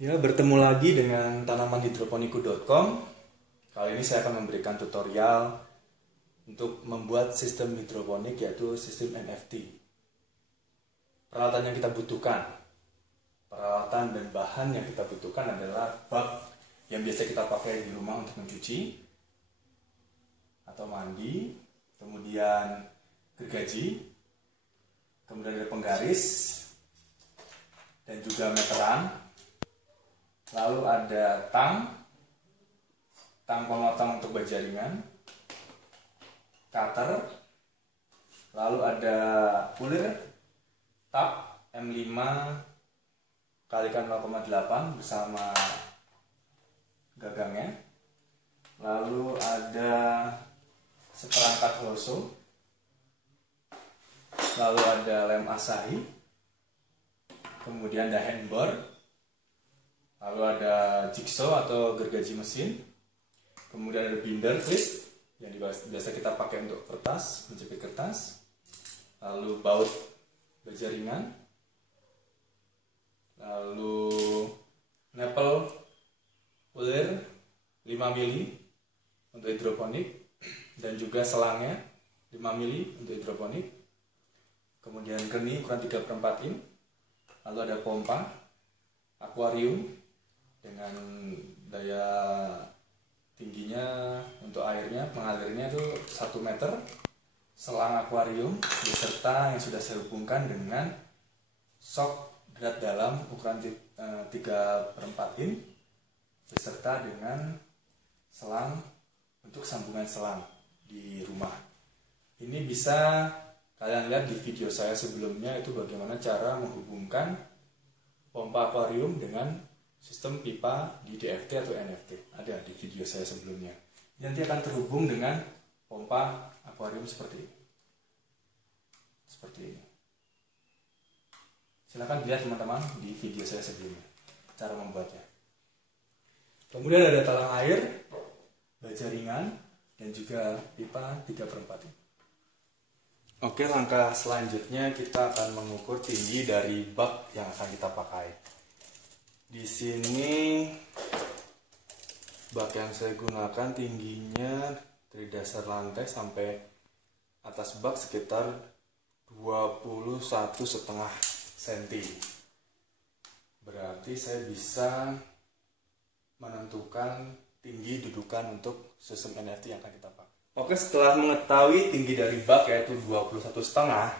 Ya, bertemu lagi dengan tanamanhidroponiku.com. Kali ini saya akan memberikan tutorial untuk membuat sistem hidroponik, yaitu sistem NFT. Peralatan yang kita butuhkan, peralatan dan bahan yang kita butuhkan adalah bak yang biasa kita pakai di rumah untuk mencuci atau mandi, kemudian gergaji, kemudian ada penggaris, dan juga meteran. Lalu ada tang pemotong untuk bajaringan, cutter, lalu ada pulir tap M5 kalikan 0,8 bersama gagangnya. Lalu ada seperangkat holoso, lalu ada lem Asahi, kemudian ada handboard, lalu ada jigsaw atau gergaji mesin, kemudian ada binder clip yang biasa kita pakai untuk kertas, menjepit kertas, lalu baut bajaringan, lalu nepel pulir 5 mili untuk hidroponik, dan juga selangnya 5 mili untuk hidroponik, kemudian kening ukuran 3/4 in, lalu ada pompa, akuarium dengan daya tingginya untuk airnya, mengalirnya itu 1 meter, selang akuarium beserta yang sudah saya hubungkan dengan sok berat dalam ukuran 3/4 in beserta dengan selang untuk sambungan selang di rumah. Ini bisa kalian lihat di video saya sebelumnya, itu bagaimana cara menghubungkan pompa akuarium dengan sistem pipa di DFT atau NFT. Ada di video saya sebelumnya. Nanti akan terhubung dengan pompa akuarium seperti ini. Seperti ini. Silahkan lihat teman-teman di video saya sebelumnya cara membuatnya. Kemudian ada talang air, bajaringan, dan juga pipa 3/4 in. Oke, langkah selanjutnya kita akan mengukur tinggi dari bak yang akan kita pakai. Di sini bak yang saya gunakan tingginya dari dasar lantai sampai atas bak sekitar 21,5 cm. Berarti saya bisa menentukan tinggi dudukan untuk sistem NFT yang akan kita pakai. Oke, setelah mengetahui tinggi dari bak yaitu 21,5,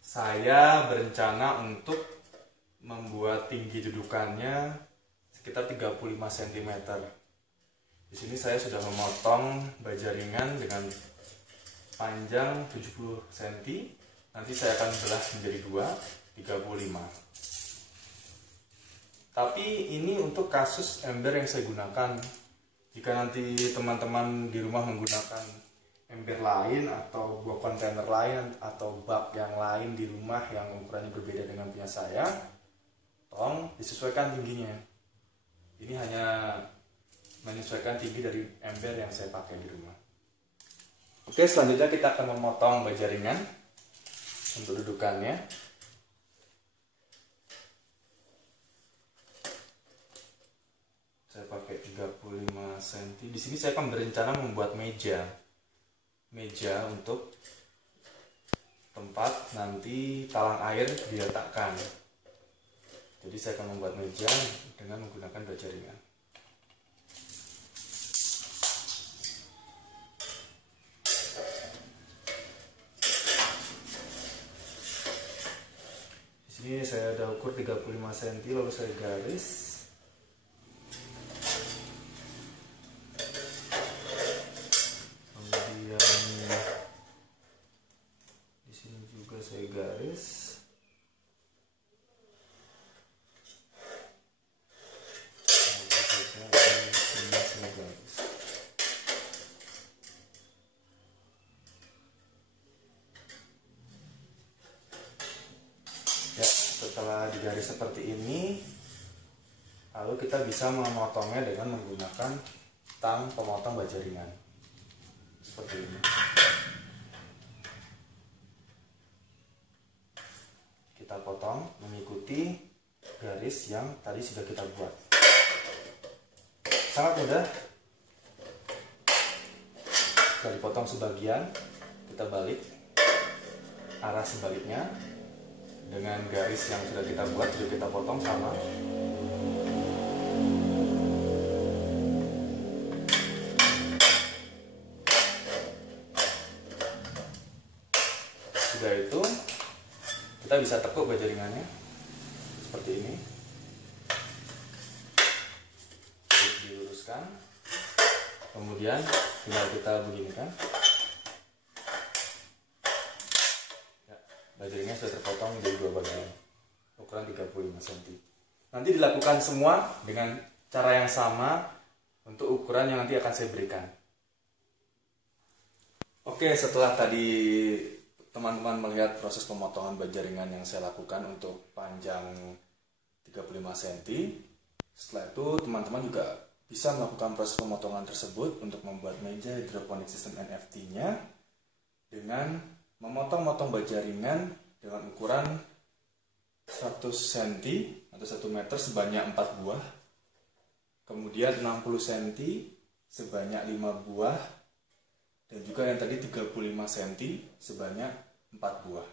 saya berencana untuk membuat tinggi dudukannya sekitar 35 cm. Di sini saya sudah memotong bajaringan dengan panjang 70 cm. Nanti saya akan belah menjadi 35. Tapi ini untuk kasus ember yang saya gunakan. Jika nanti teman-teman di rumah menggunakan ember lain atau buah kontainer lain atau bak yang lain di rumah yang ukurannya berbeda dengan punya saya, tolong disesuaikan tingginya. Ini hanya menyesuaikan tinggi dari ember yang saya pakai di rumah. Oke, selanjutnya kita akan memotong bajaringan untuk dudukannya. Saya pakai 35 cm. Di sini saya akan berencana membuat meja untuk tempat nanti talang air diletakkan. Jadi saya akan membuat meja dengan menggunakan bajaringan. Di sini saya ada ukur 35 cm, lalu saya garis. Kemudian di sini juga saya garis. Ya, setelah digaris seperti ini, lalu kita bisa memotongnya dengan menggunakan tang pemotong bajaringan seperti ini. Kita potong mengikuti garis yang tadi sudah kita buat. Sangat mudah. Setelah dipotong sebagian, kita balik arah sebaliknya dengan garis yang sudah kita buat, sudah kita potong sama. Sudah itu, kita bisa tekuk baja ringannya seperti ini. Diluruskan, kemudian tinggal kita beginikan. Ya, baja ringannya sudah terpotong menjadi dua bagian, ukuran 35 cm. Nanti dilakukan semua dengan cara yang sama untuk ukuran yang nanti akan saya berikan. Oke, setelah tadi teman-teman melihat proses pemotongan baja ringan yang saya lakukan untuk panjang 35 cm. Setelah itu teman-teman juga bisa melakukan proses pemotongan tersebut untuk membuat meja hidroponik sistem NFT-nya dengan memotong-motong baja ringan dengan ukuran 100 cm atau 1 meter sebanyak 4 buah. Kemudian 60 cm sebanyak 5 buah. Dan juga yang tadi 35 cm sebanyak 4 buah.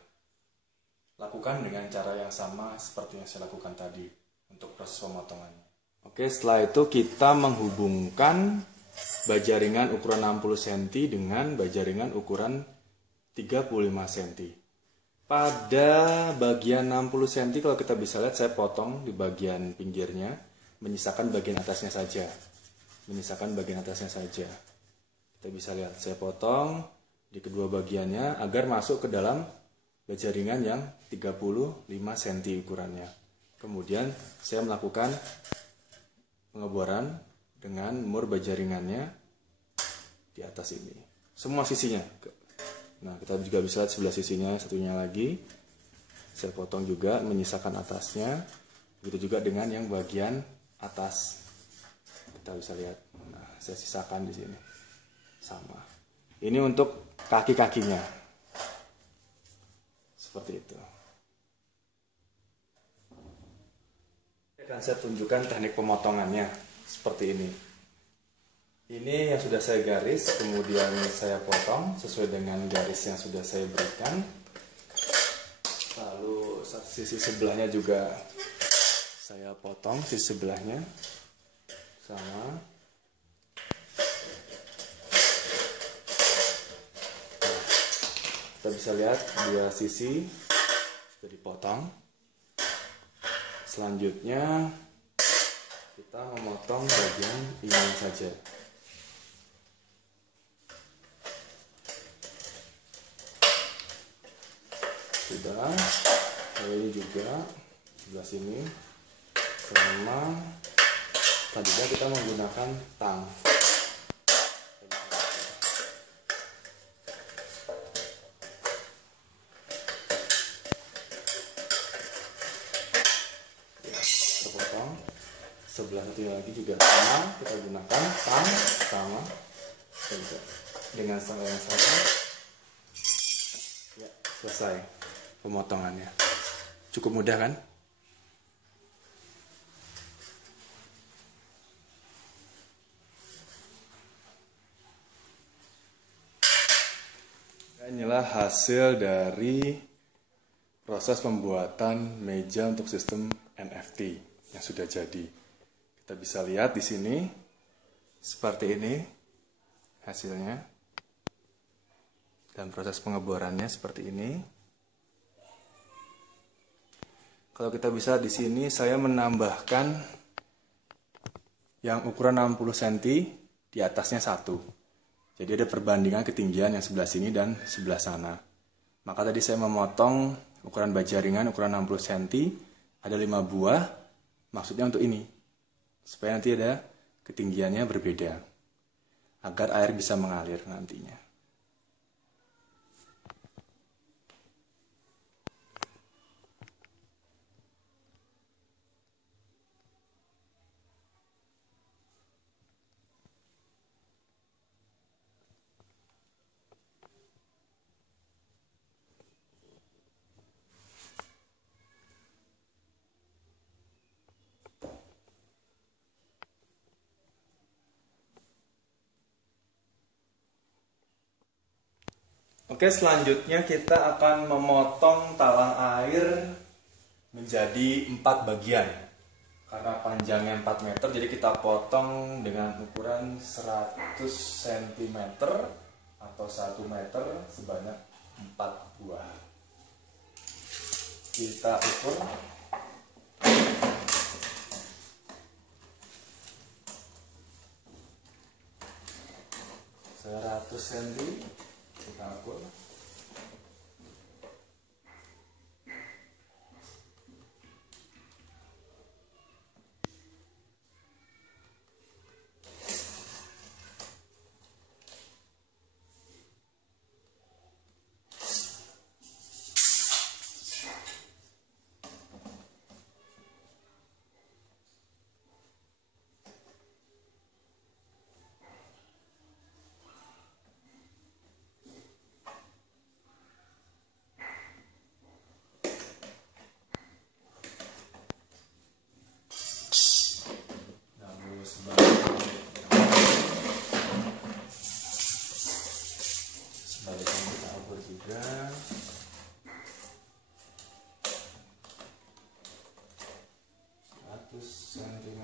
Lakukan dengan cara yang sama seperti yang saya lakukan tadi untuk proses pemotongannya. Oke, setelah itu kita menghubungkan baja ringan ukuran 60 cm dengan baja ringan ukuran 35 cm. Pada bagian 60 cm kalau kita bisa lihat saya potong di bagian pinggirnya, menyisakan bagian atasnya saja. Kita bisa lihat saya potong di kedua bagiannya agar masuk ke dalam baja ringan yang 35 cm ukurannya. Kemudian saya melakukan pengeboran dengan mur baja ringannya di atas ini. Semua sisinya. Nah, kita juga bisa lihat sebelah sisinya, satunya lagi. Saya potong juga menyisakan atasnya. Begitu juga dengan yang bagian atas. Kita bisa lihat. Nah, saya sisakan di sini. Sama. Ini untuk kaki-kakinya. Seperti itu. Akan saya tunjukkan teknik pemotongannya seperti ini. Ini yang sudah saya garis, kemudian saya potong sesuai dengan garis yang sudah saya berikan. Lalu sisi sebelahnya juga saya potong, sisi sebelahnya sama. Kita bisa lihat dua sisi sudah dipotong. Selanjutnya kita memotong bagian ini saja. Sudah, lalu ini juga sebelah sini sama. Tadinya kita menggunakan tang. Terpotong. Sebelah satu lagi juga sama, kita gunakan tang sama dengan cara yang sama. Ya, selesai pemotongannya. Cukup mudah kan? Inilah hasil dari proses pembuatan meja untuk sistem NFT yang sudah jadi. Kita bisa lihat di sini seperti ini hasilnya. Dan proses pengeborannya seperti ini. Kalau kita bisa di sini saya menambahkan yang ukuran 60 cm di atasnya 1. Jadi ada perbandingan ketinggian yang sebelah sini dan sebelah sana. Maka tadi saya memotong ukuran baja ringan ukuran 60 cm, ada 5 buah, maksudnya untuk ini. Supaya nanti ada ketinggiannya berbeda. Agar air bisa mengalir nantinya. Oke, selanjutnya kita akan memotong talang air menjadi 4 bagian. Karena panjangnya 4 meter, jadi kita potong dengan ukuran 100 cm atau 1 meter sebanyak 4 buah. Kita ukur. cm kita ukur. Sebaliknya kita ukur juga. Cm.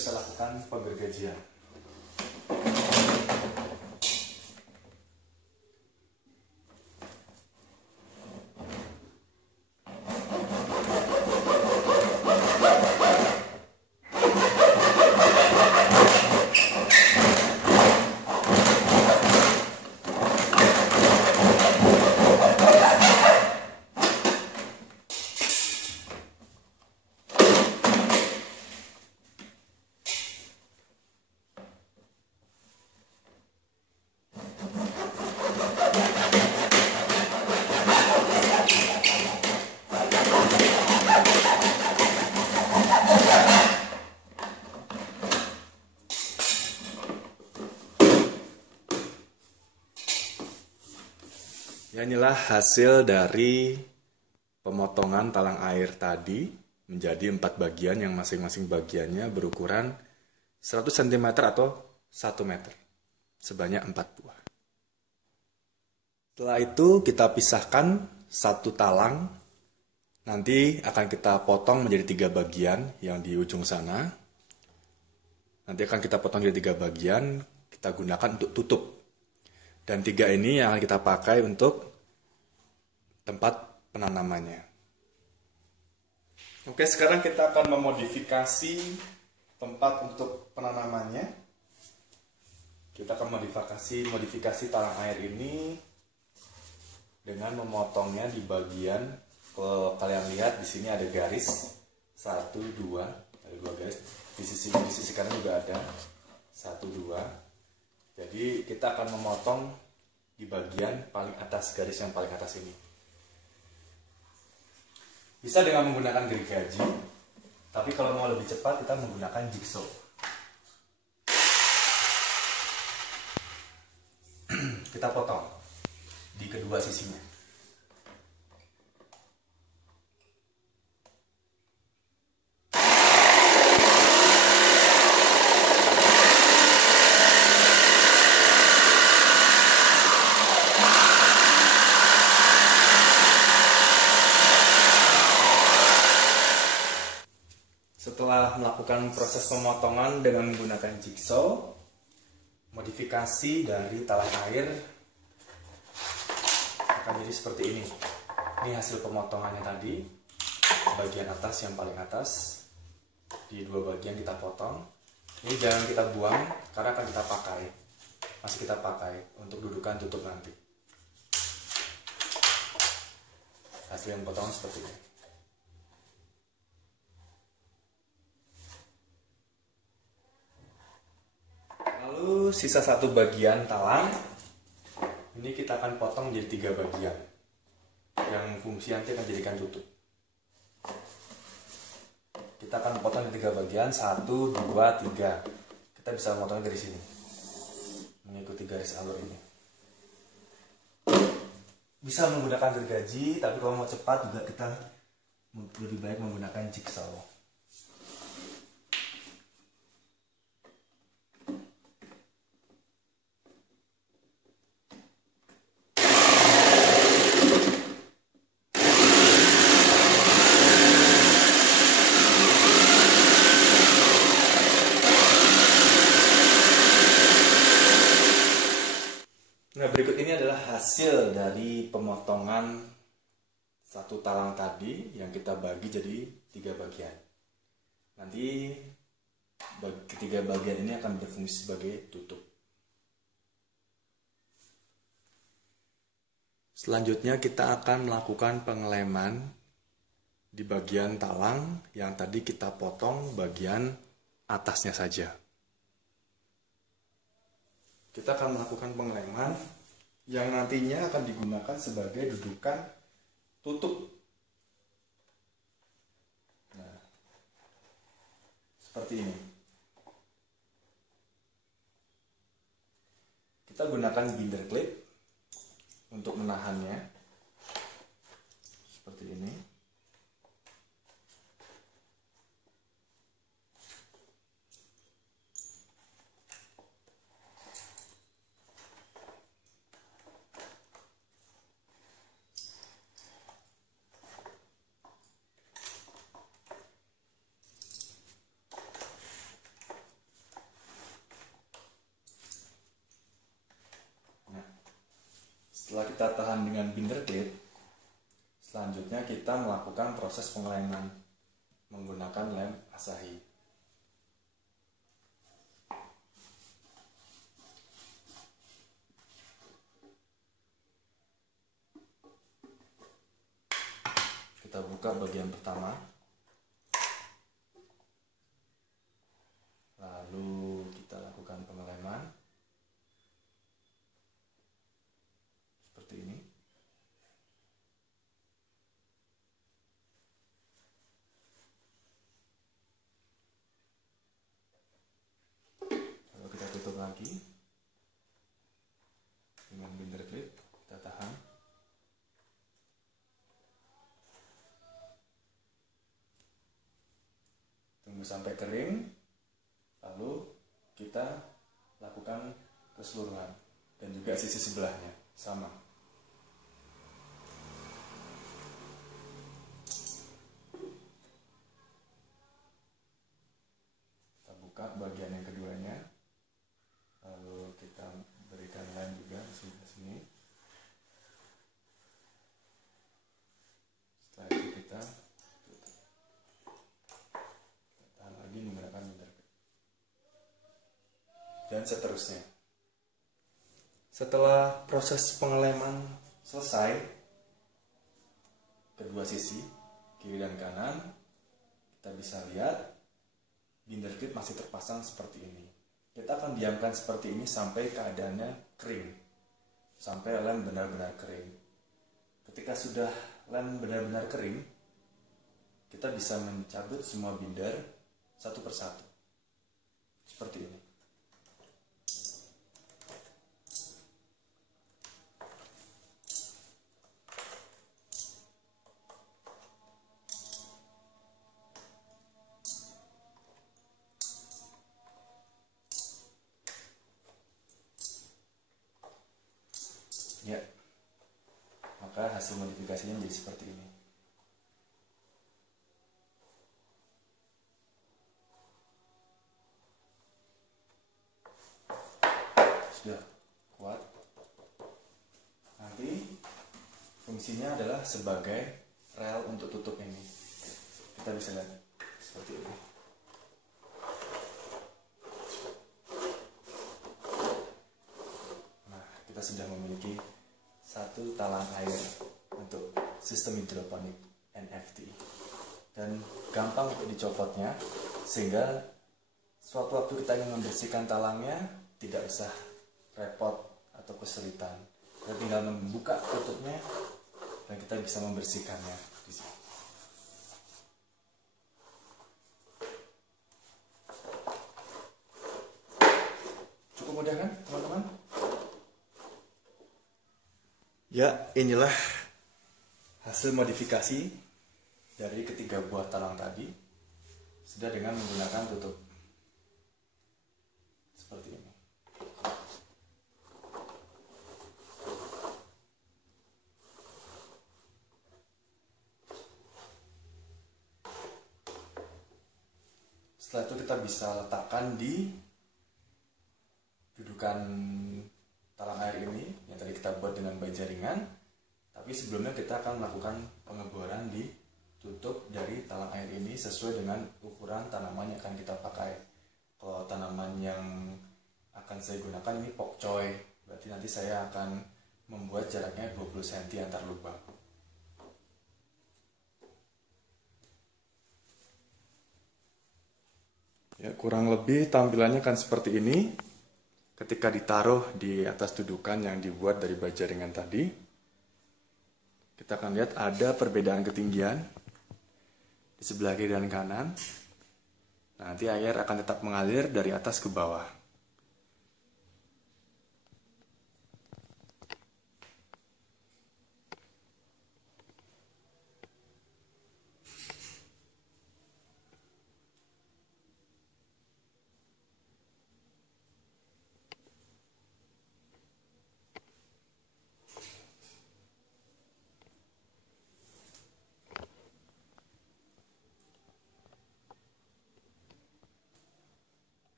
Kita lakukan penggergajian. Ya, inilah hasil dari pemotongan talang air tadi menjadi 4 bagian yang masing-masing bagiannya berukuran 100 cm atau 1 meter. Sebanyak 4 buah. Setelah itu kita pisahkan satu talang. Nanti akan kita potong menjadi 3 bagian yang di ujung sana. Nanti akan kita potong jadi 3 bagian, kita gunakan untuk tutup. Dan 3 ini yang akan kita pakai untuk tempat penanamannya. Oke, sekarang kita akan memodifikasi tempat untuk penanamannya. Kita akan modifikasi talang air ini dengan memotongnya di bagian, kalau kalian lihat di sini ada garis 1, 2, ada 2 garis. Di sisi kanan juga ada 1, 2. Jadi kita akan memotong di bagian paling atas, garis yang paling atas ini. Bisa dengan menggunakan gergaji, tapi kalau mau lebih cepat kita menggunakan jigsaw. Kita potong di kedua sisinya. Setelah melakukan proses pemotongan dengan menggunakan jigsaw, modifikasi dari talang air akan jadi seperti ini. Ini hasil pemotongannya tadi, bagian atas yang paling atas. di dua bagian kita potong. Ini jangan kita buang karena akan kita pakai, masih kita pakai untuk dudukan tutup nanti. Hasil yang potongan seperti ini. Lalu sisa satu bagian talang ini kita akan potong jadi 3 bagian yang fungsi nanti akan jadikan tutup. Kita akan potong di 3 bagian, 1, 2, 3. Kita bisa memotongnya dari sini, mengikuti garis alur ini. Bisa menggunakan gergaji, tapi kalau mau cepat juga kita lebih baik menggunakan jigsaw. Nah, berikut ini adalah hasil dari pemotongan satu talang tadi yang kita bagi jadi 3 bagian. Nanti ketiga bagian ini akan berfungsi sebagai tutup. Selanjutnya kita akan melakukan pengeleman di bagian talang yang tadi kita potong bagian atasnya saja. Kita akan melakukan pengeleman yang nantinya akan digunakan sebagai dudukan tutup. Nah, seperti ini. Kita gunakan binder clip untuk menahannya. Seperti ini. Setelah kita tahan dengan binder clip, selanjutnya kita melakukan proses pengeleman menggunakan lem Asahi. Kita buka bagian pertama, lalu kita lakukan pengeleman. Seperti ini. Lalu kita tutup lagi dengan binder clip, kita tahan. Tunggu sampai kering, lalu kita lakukan keseluruhan dan juga sisi sebelahnya sama. Bagian yang keduanya, lalu kita berikan lem juga di sini. Setelah itu kita tutup. Tahan lagi menggunakan binder dan seterusnya. Setelah proses pengeleman selesai kedua sisi kiri dan kanan, kita bisa lihat binder clip masih terpasang seperti ini. Kita akan diamkan seperti ini sampai keadaannya kering, sampai lem benar-benar kering. Ketika sudah lem benar-benar kering, kita bisa mencabut semua binder satu persatu seperti ini. Ya, maka hasil modifikasinya menjadi seperti ini. Sudah kuat. Nanti fungsinya adalah sebagai rel untuk tutup ini. Kita bisa lihat seperti ini. talang air untuk sistem hidroponik NFT, dan gampang untuk dicopotnya, sehingga suatu waktu kita ingin membersihkan talangnya tidak usah repot atau kesulitan. Kita tinggal membuka tutupnya dan kita bisa membersihkannya di sini. Cukup mudah kan, teman-teman? Ya, inilah hasil modifikasi dari ketiga buah talang tadi, sudah dengan menggunakan tutup seperti ini. Setelah itu kita bisa letakkan di dudukan talang air ini yang tadi kita buat dengan baja ringan. Tapi sebelumnya kita akan melakukan pengeboran di tutup dari talang air ini sesuai dengan ukuran tanaman yang akan kita pakai. Kalau tanaman yang akan saya gunakan ini pokcoy, berarti nanti saya akan membuat jaraknya 20 cm antar lubang. Ya, kurang lebih tampilannya kan seperti ini ketika ditaruh di atas dudukan yang dibuat dari baja ringan tadi. Kita akan lihat ada perbedaan ketinggian di sebelah kiri dan kanan. Nanti air akan tetap mengalir dari atas ke bawah.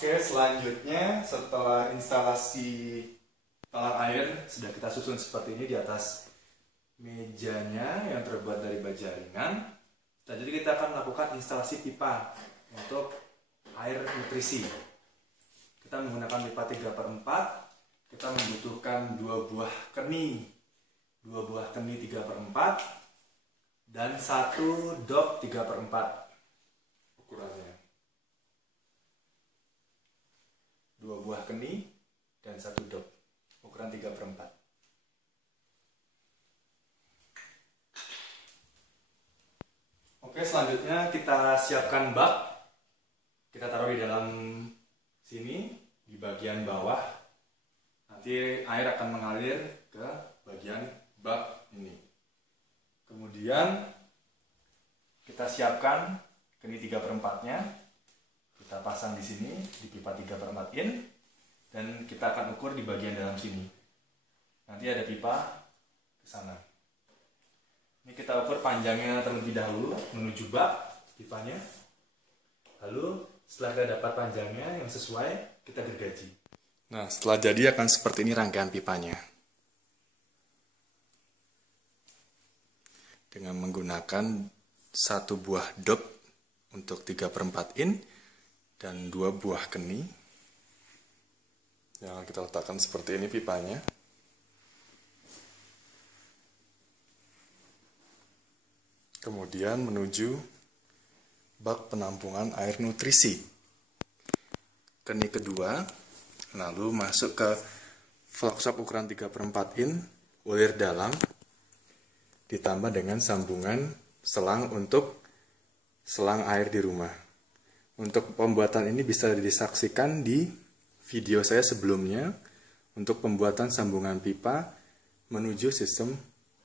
Oke, selanjutnya setelah instalasi talang air sudah kita susun seperti ini di atas mejanya yang terbuat dari baja ringan. Jadi kita akan melakukan instalasi pipa untuk air nutrisi. Kita menggunakan pipa 3/4. Kita membutuhkan 2 buah keni 3/4 dan 1 dop 3/4 ukurannya. 2 buah keni dan 1 dop ukuran 3/4. Oke, selanjutnya kita siapkan bak. Kita taruh di dalam sini di bagian bawah. Nanti air akan mengalir ke bagian bak ini. Kemudian kita siapkan keni 3/4-nya. Kita pasang di sini di pipa 3/4 in, dan kita akan ukur di bagian dalam sini. Nanti ada pipa ke sana. Ini kita ukur panjangnya terlebih dahulu menuju bak pipanya. Lalu setelah kita dapat panjangnya yang sesuai, kita gergaji. Nah, setelah jadi akan seperti ini rangkaian pipanya. Dengan menggunakan 1 buah dop untuk 3/4 in dan 2 buah keni yang kita letakkan seperti ini pipanya. Kemudian menuju bak penampungan air nutrisi. Keni kedua, lalu masuk ke flokshop ukuran 3/4 in, ulir dalam, ditambah dengan sambungan selang untuk selang air di rumah. Untuk pembuatan ini bisa disaksikan di video saya sebelumnya untuk pembuatan sambungan pipa menuju sistem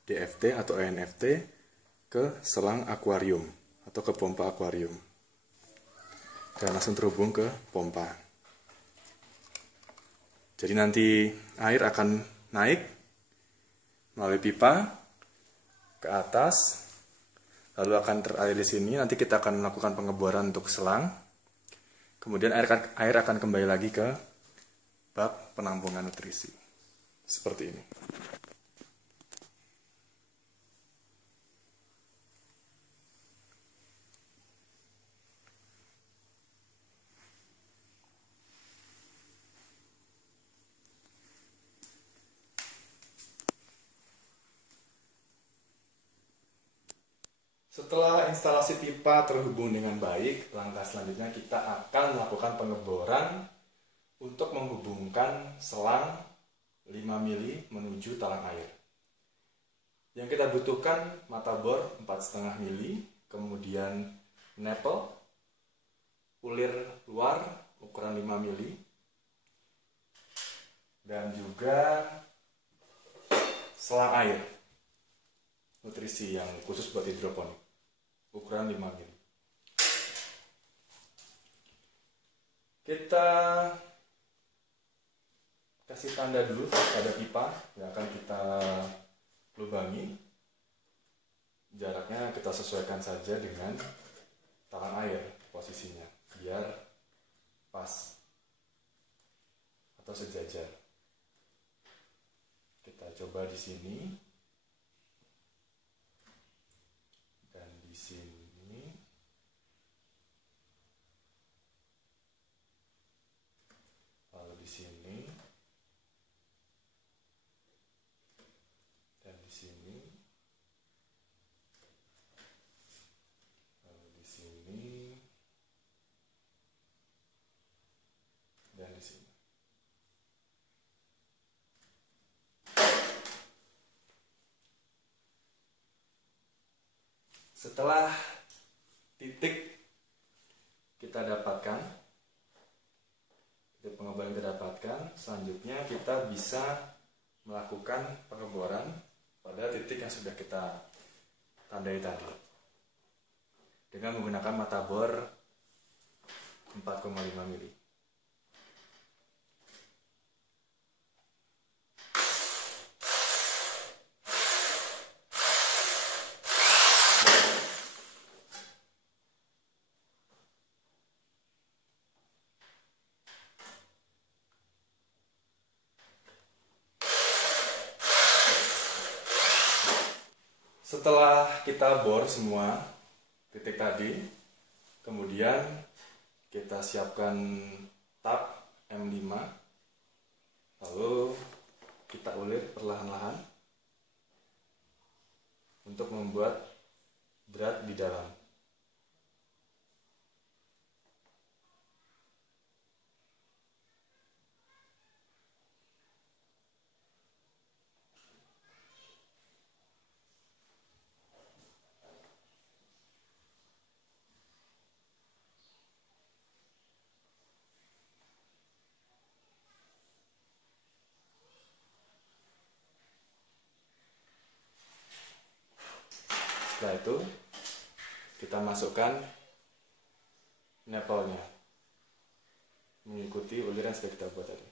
DFT atau ENFT ke selang akuarium atau ke pompa akuarium. Dan langsung terhubung ke pompa. Jadi nanti air akan naik melalui pipa ke atas, lalu akan teralir di sini. Nanti kita akan melakukan pengeboran untuk selang. Kemudian air akan kembali lagi ke bak penampungan nutrisi. Seperti ini. Setelah instalasi pipa terhubung dengan baik, langkah selanjutnya kita akan melakukan pengeboran untuk menghubungkan selang 5 mili menuju talang air. Yang kita butuhkan mata bor 4,5 mili, kemudian nepel, ulir luar ukuran 5 mili, dan juga selang air nutrisi yang khusus buat hidroponik ukuran 5 mili. Kita kasih tanda dulu pada pipa yang akan kita lubangi. Jaraknya kita sesuaikan saja dengan talang air posisinya biar pas atau sejajar. Kita coba di sini dan di sini, lalu di sini dan di sini, lalu di sini dan di sini. Setelah titik kita dapatkan, titik pengeboran kita dapatkan, selanjutnya kita bisa melakukan pengeboran pada titik yang sudah kita tandai tadi dengan menggunakan mata bor 4,5 mili. Setelah kita bor semua titik tadi, kemudian kita siapkan tap M5, lalu kita ulir perlahan-lahan untuk membuat drat di dalam. Setelah itu kita masukkan nepelnya mengikuti ulir yang sudah kita buat tadi.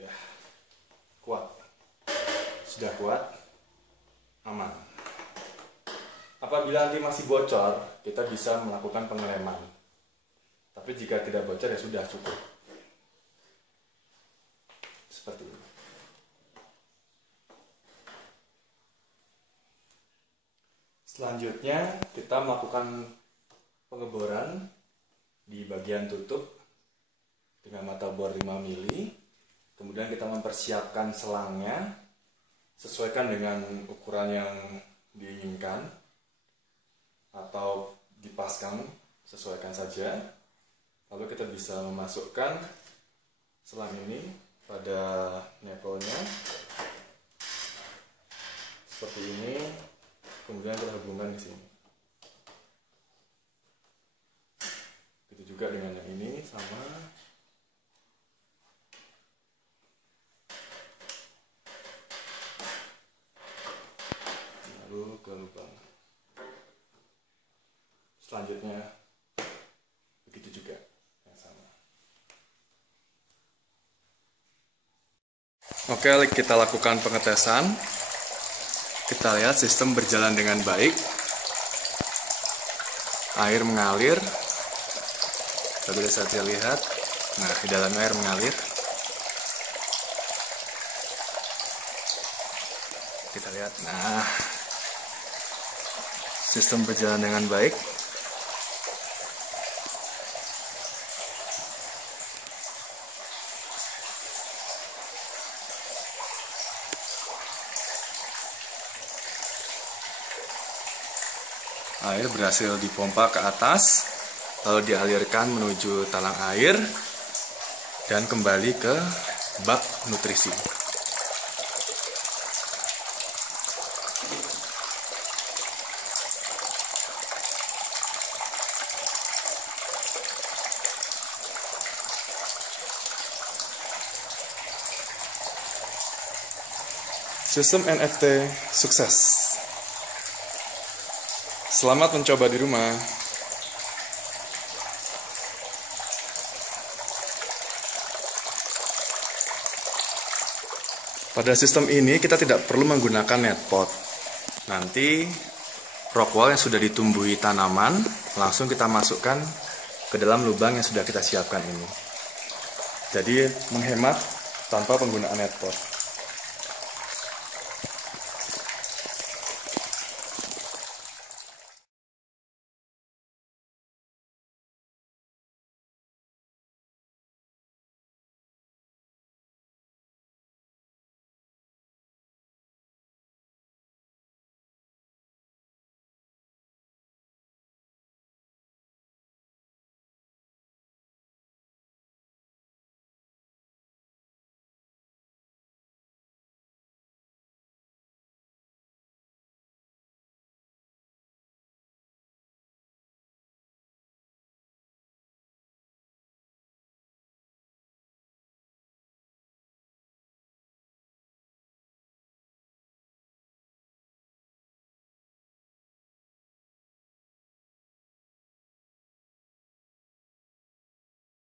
Ya, kuat. Sudah kuat, aman. Apabila nanti masih bocor, kita bisa melakukan pengeleman. Tapi jika tidak bocor ya sudah cukup. Seperti ini. Selanjutnya kita melakukan pengeboran di bagian tutup dengan mata bor 5 mili. Kemudian kita mempersiapkan selangnya sesuaikan dengan ukuran yang diinginkan, atau dipaskan, sesuaikan saja. Lalu kita bisa memasukkan selang ini pada nepelnya seperti ini, kemudian kita hubungkan di sini. Begitu juga dengan yang ini, sama. Lalu ke lubang. Selanjutnya begitu juga yang sama. Oke, kita lakukan pengetesan. Kita lihat sistem berjalan dengan baik. Air mengalir. Kita bisa lihat. Nah, di dalamnya air mengalir. Kita lihat. Nah, Sistem berjalan dengan baik. Air berhasil dipompa ke atas, lalu dialirkan menuju talang air dan kembali ke bak nutrisi. Sistem NFT sukses. Selamat mencoba di rumah. Pada sistem ini kita tidak perlu menggunakan netpot. Nanti rockwall yang sudah ditumbuhi tanaman langsung kita masukkan ke dalam lubang yang sudah kita siapkan ini. Jadi menghemat tanpa penggunaan netpot.